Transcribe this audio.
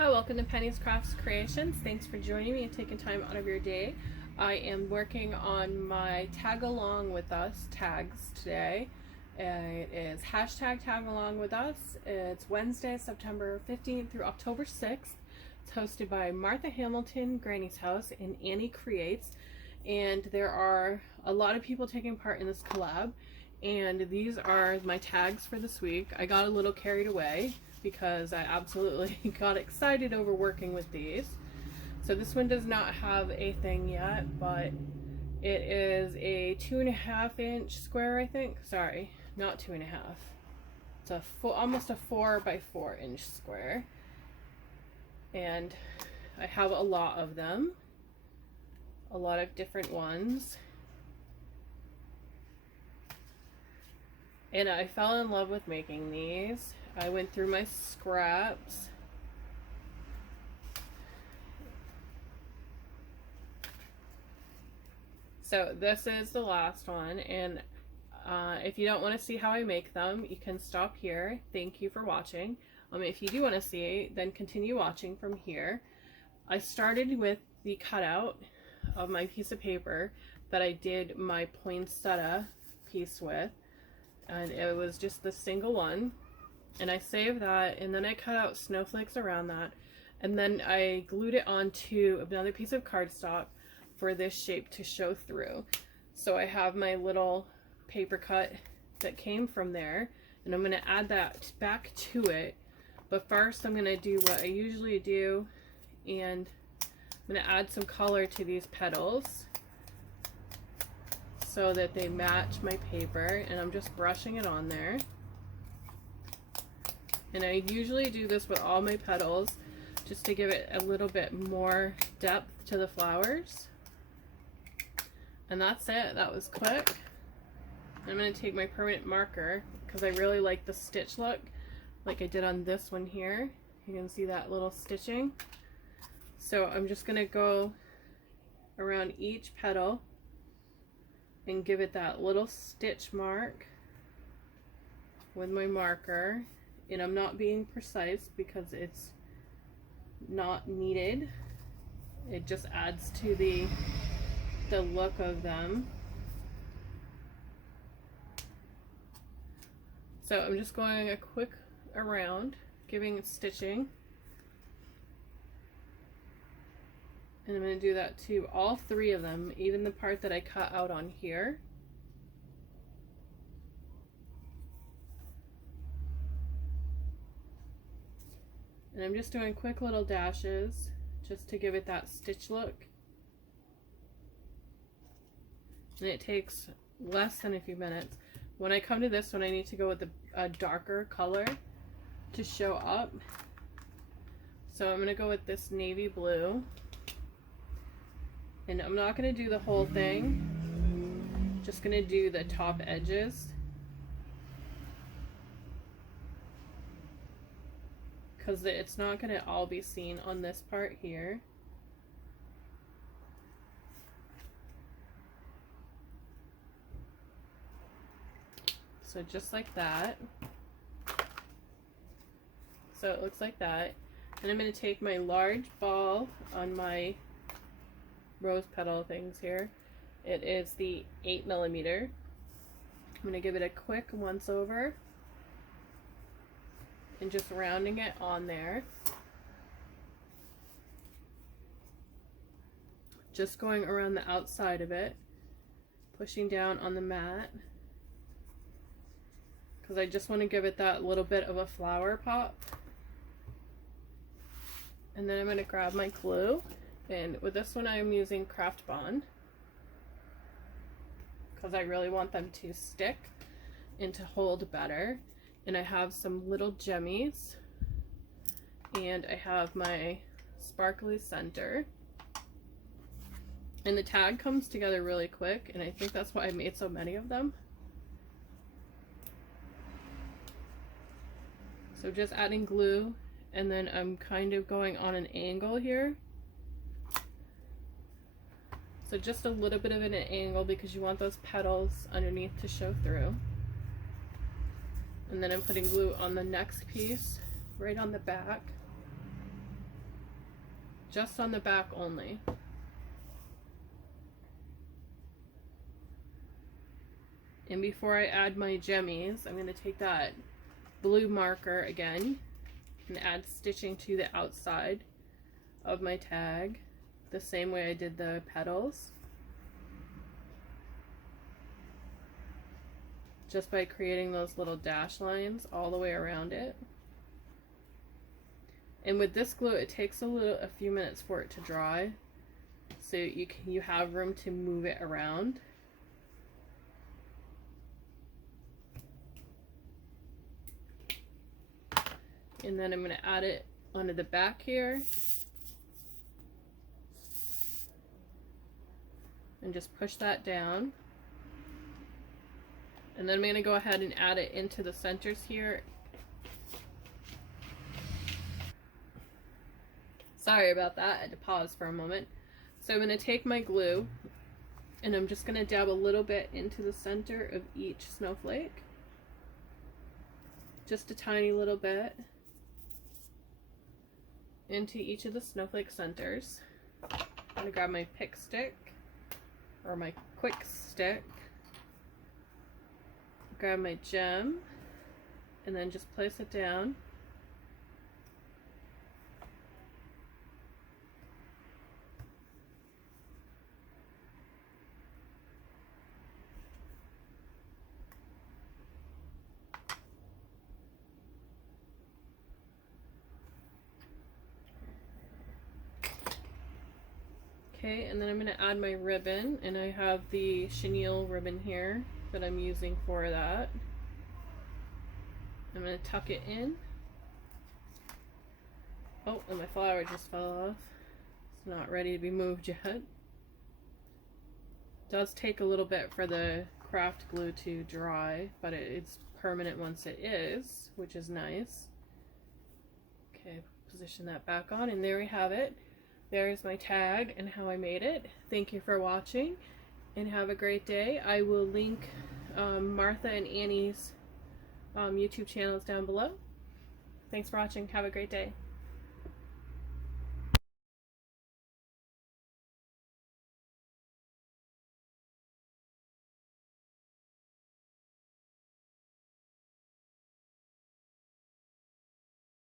Hi, welcome to Penny's Crafts Creations. Thanks for joining me and taking time out of your day. I am working on my tag along with us tags today. It is hashtag tag along with us. It's Wednesday, September 15th through October 6th. It's hosted by Martha Hamilton, Granny's House, and Annie Creates. And there are a lot of people taking part in this collab. And these are my tags for this week. I got a little carried away because I absolutely got excited over working with these. So this one does not have a thing yet, but it is a 2.5 inch square, I think. Sorry, not 2.5. It's a almost a 4 by 4 inch square. And I have a lot of them. A lot of different ones. And I fell in love with making these. I went through my scraps. So this is the last one, and if you don't want to see how I make them, you can stop here. Thank you for watching. If you do want to see, then continue watching from here. I started with the cutout of my piece of paper that I did my poinsettia piece with, and it was just the single one. And I saved that, and then I cut out snowflakes around that, and then I glued it onto another piece of cardstock for this shape to show through. So I have my little paper cut that came from there, and I'm going to add that back to it. But first I'm going to do what I usually do, and I'm going to add some color to these petals so that they match my paper, and I'm just brushing it on there. And I usually do this with all my petals just to give it a little bit more depth to the flowers. And that's it. That was quick. I'm going to take my permanent marker because I really like the stitch look like I did on this one here. You can see that little stitching. So I'm just going to go around each petal and give it that little stitch mark with my marker. And I'm not being precise because it's not needed. It just adds to the look of them. So I'm just going a quick around, giving it stitching. And I'm going to do that to all three of them, even the part that I cut out on here. And I'm just doing quick little dashes just to give it that stitch look. And it takes less than a few minutes. When I come to this one, I need to go with a darker color to show up. So I'm going to go with this navy blue. And I'm not going to do the whole thing. Just going to do the top edges. Because it's not going to all be seen on this part here. So just like that. So it looks like that. And I'm going to take my large ball on my rose petal things here. It is the 8mm. I'm going to give it a quick once over. And just rounding it on there. Just going around the outside of it, pushing down on the mat, because I just want to give it that little bit of a flower pop. And then I'm going to grab my glue, and with this one I'm using Craft Bond because I really want them to stick and to hold better. And I have some little gemmies, and I have my sparkly center. And the tag comes together really quick, and I think that's why I made so many of them. So just adding glue, and then I'm kind of going on an angle here. So just a little bit of an angle because you want those petals underneath to show through. And then I'm putting glue on the next piece right on the back. just on the back only. And before I add my jemmies, I'm going to take that blue marker again and add stitching to the outside of my tag, the same way I did the petals. Just by creating those little dash lines all the way around it. And with this glue, it takes a few minutes for it to dry, so you have room to move it around. And then I'm going to add it onto the back here. And just push that down. And then I'm going to go ahead and add it into the centers here. Sorry about that, I had to pause for a moment. So I'm going to take my glue and I'm just going to dab a little bit into the center of each snowflake. Just a tiny little bit into each of the snowflake centers. I'm going to grab my pick stick or my quick stick, grab my gem, and then just place it down. Okay, and then I'm going to add my ribbon, and I have the chenille ribbon here that I'm using for that. I'm going to tuck it in. Oh, and my flower just fell off. It's not ready to be moved yet. It does take a little bit for the craft glue to dry, but it's permanent once it is, which is nice. Okay, position that back on, and there we have it. There's my tag and how I made it. Thank you for watching and have a great day. I will link Martha and Annie's YouTube channels down below. Thanks for watching. Have a great day.